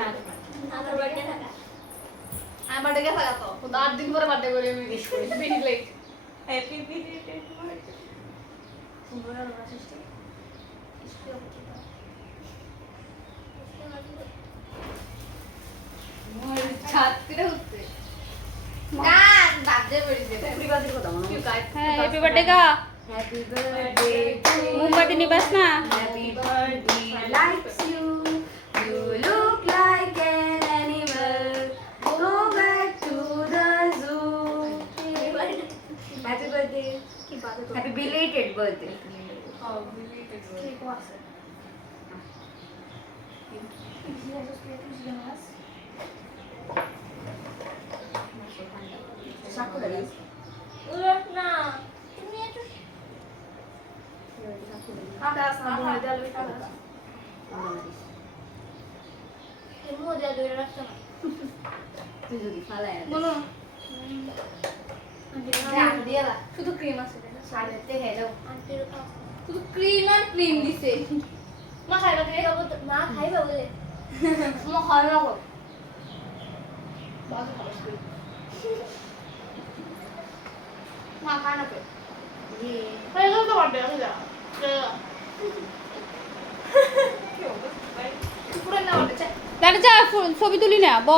না আমার বার্থডে থাকা আমার বার্থডে গেছে তো 8 দিন পরে বার্থডে করে আমি উইশ করি বেশি লেট হ্যাপি বিলেটেড বার্থডে সুন্দর আর আসছে মোর ছাত্রীরা হচ্ছে না বার্থডে বেরিয়ে হ্যাপি বার্থডে কথা মনে কি গাইস হ্যাঁ হ্যাপি বার্থডে কা হ্যাপি বার্থডে টু মোমবাতি নিবাস না happy birthday likes you you look like an animal go back to the zoo happy birthday কি বাজে তো হ্যাপি বিলেটেড বার্থডে হ্যাঁ বিলেটেড ঠিক আছে সাকুরা না তুমি একটু আটা আসনা বলে দেল ওইটা মজা ধরে রাখছো না তুই যদি ফালায় বলো দিয়ে দাও শুধু ক্রিম আছে না সাড়েতে হেলো আন্টির শুধু ক্রিম আর ক্রিম দিছে মা খাইবা কে মা খাইবা বলে মা খাইবা না কো বাস খাস তুই মা খায় না কে জি হেলো তো বার্থডে আছে যা কি হবে ভাই পুরো না বার্থডে দাঁড়া যা ছবি তুলি না ব